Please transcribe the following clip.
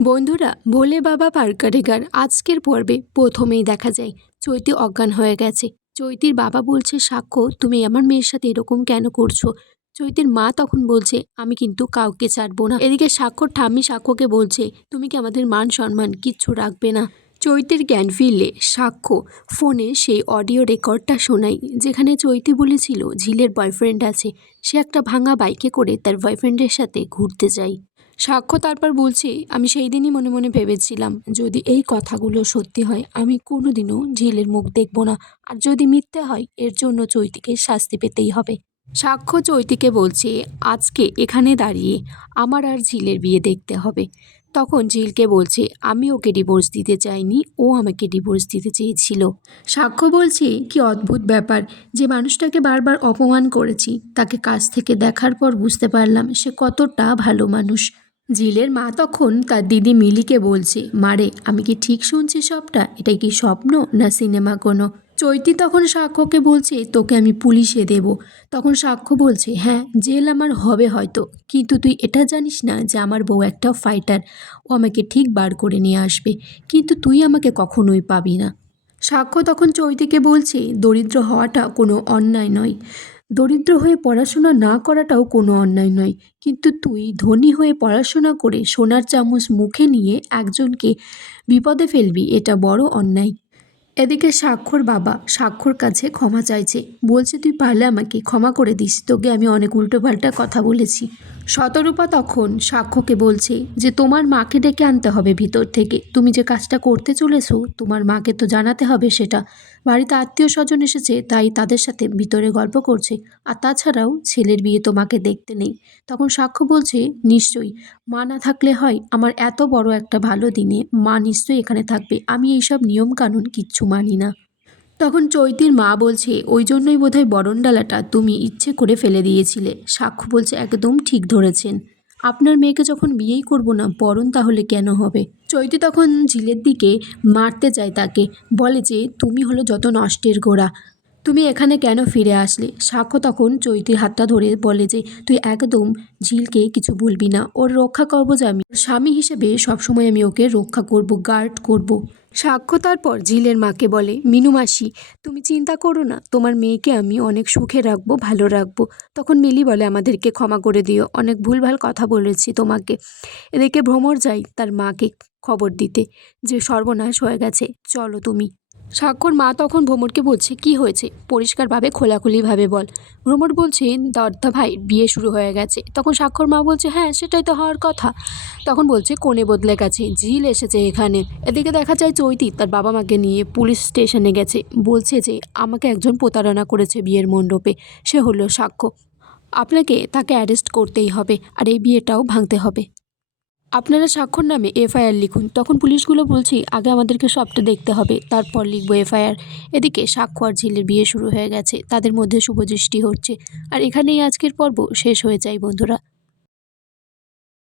বন্ধুরা, ভোলে বাবা পারকারেগার আজকের পর্বে প্রথমেই দেখা যায় চৈতি অজ্ঞান হয়ে গেছে। চৈতির বাবা বলছে, সাক্ষ্য, তুমি আমার মেয়ের সাথে এরকম কেন করছ? চৈতির মা তখন বলছে, আমি কিন্তু কাউকে ছাড়বো না। এদিকে সাক্ষ্যর ঠাম্মি সাক্ষ্যকে বলছে, তুমি কি আমাদের মান সম্মান কিচ্ছু রাখবে না? চৈতির জ্ঞান ফিরলে সাক্ষ্য ফোনে সেই অডিও রেকর্ডটা শোনাই যেখানে চৈতি বলেছিল, ঝিলের বয়ফ্রেন্ড আছে, সে একটা ভাঙা বাইকে করে তার বয়ফ্রেন্ডের সাথে ঘুরতে যায়। সাক্ষ্য তারপর বলছে, আমি সেই দিনই মনে মনে ভেবেছিলাম, যদি এই কথাগুলো সত্যি হয়, আমি কোনোদিনও ঝিলের মুখ দেখব না। আর যদি মিথ্যে হয়, এর জন্য চৈতিকে শাস্তি পেতেই হবে। সাক্ষ্য চৈতিকে বলছে, আজকে এখানে দাঁড়িয়ে আমার আর ঝিলের বিয়ে দেখতে হবে। তখন ঝিলকে বলছে, আমি ওকে ডিভোর্স দিতে চাইনি, ও আমাকে ডিভোর্স দিতে চেয়েছিল। সাক্ষ্য বলছে, কি অদ্ভুত ব্যাপার, যে মানুষটাকে বারবার অপমান করেছি, তাকে কাছ থেকে দেখার পর বুঝতে পারলাম সে কতটা ভালো মানুষ। জিলের মা তখন তার দিদি মিলিকে বলছে মারে আমি কি ঠিক শুনছি সবটা? এটাই কি স্বপ্ন না সিনেমা কোনো? চৈতি তখন সাক্ষ্যকে বলছে, তোকে আমি পুলিশে দেব। তখন সাক্ষ্য বলছে হ্যাঁ জেল আমার হবে হয়তো, কিন্তু তুই এটা জানিস না যে আমার বউ একটা ফাইটার, ও আমাকে ঠিক বার করে নিয়ে আসবে, কিন্তু তুই আমাকে কখনোই পাবি না। সাক্ষ্য তখন চৈতিকে বলছে, দরিদ্র হওয়াটা কোনো অন্যায় নয়। দরিদ্র হয়ে পড়াশোনা না করাটাও কোনো অন্যায় নয়। কিন্তু তুই ধনী হয়ে পড়াশোনা করে সোনার চামচ মুখে নিয়ে একজনকে বিপদে ফেলবি, এটা বড় অন্যায়। এদিকে স্বাক্ষর বাবা স্বাক্ষর কাছে ক্ষমা চাইছে। বলছে, তুই পারলে আমাকে ক্ষমা করে দিস, তোকে আমি অনেক উল্টোপাল্টা কথা বলেছি। শতরূপা তখন সাক্ষ্যকে বলছে যে, তোমার মাকে ডেকে আনতে হবে ভিতর থেকে। তুমি যে কাজটা করতে চলেছো, তোমার মাকে তো জানাতে হবে সেটা। বাড়িতে আত্মীয় স্বজন এসেছে, তাই তাদের সাথে ভিতরে গল্প করছে। আর তাছাড়াও ছেলের বিয়ে তোমাকে দেখতে নেই। তখন সাক্ষ্য বলছে, নিশ্চয়ই। মা না থাকলে হয়, আমার এত বড় একটা ভালো দিনে মা নিশ্চয়ই এখানে থাকবে। আমি এইসব নিয়মকানুন কিচ্ছু মানি না। তখন চৈতির মা বলছে, ওই জন্যই বোধহয় বরণডালাটা তুমি ইচ্ছে করে ফেলে দিয়েছিলে। সাক্ষ্য বলছে একদম ঠিক ধরেছেন। আপনার মেয়েকে যখন বিয়েই করব না, বরণ তাহলে কেন হবে? চৈতি তখন ঝিলের দিকে মারতে যায় তাকে। বলে যে, তুমি হলো যত নষ্টের গোড়া। তুমি এখানে কেন ফিরে আসলে? সাক্ষ্য তখন চৈতির হাতটা ধরে বলে যে, তুই একদম ঝিলকে কিছু বলবি না। ওর রক্ষা করব যে আমি। স্বামী হিসেবে সবসময় আমি ওকে রক্ষা করব গার্ড করব। সাক্ষ্য তারপর ঝিলের মাকে বলে, মিনু মাসি, তুমি চিন্তা করো না। তোমার মেয়েকে আমি অনেক সুখে রাখব, ভালো রাখব। তখন মিলি বলে, আমাদেরকে ক্ষমা করে দিও। অনেক ভুলভাল কথা বলেছি তোমাকে। এদিকে ভ্রমর যাই তার মাকে খবর দিতে। যে সর্বনাশ হয়ে গেছে, চলো তুমি। সাক্ষর মা তখন ভ্রমরকে বলছে, কি হয়েছে? পরিষ্কারভাবে, খোলাখুলিভাবে বল। ভ্রমর বলছে দর্দা ভাই, বিয়ে শুরু হয়ে গেছে। তখন সাক্ষর মা বলছে হ্যাঁ সেটাই তো হওয়ার কথা। তখন বলছে, কোণে বদলে গেছে, ঝিল এসেছে এখানে। এদিকে দেখা যায় চৈতি তার বাবা মাকে নিয়ে পুলিশ স্টেশনে গেছে। বলছে যে, আমাকে একজন প্রতারণা করেছে বিয়ের মণ্ডপে। সে হলো সাক্ষ্য। আপনাকে তাকে অ্যারেস্ট করতেই হবে, আর এই বিয়েটাও ভাঙতে হবে। আপনারা স্বাক্ষর নামে এফআইআর লিখুন। তখন পুলিশগুলো বলছি, আগে আমাদেরকে সবটা দেখতে হবে, তারপর লিখব এফআইআর। এদিকে সাক্ষ্য আর ঝিলের বিয়ে শুরু হয়ে গেছে। তাদের মধ্যে শুভদৃষ্টি হচ্ছে। আর এখানেই আজকের পর্ব শেষ হয়ে যায়, বন্ধুরা।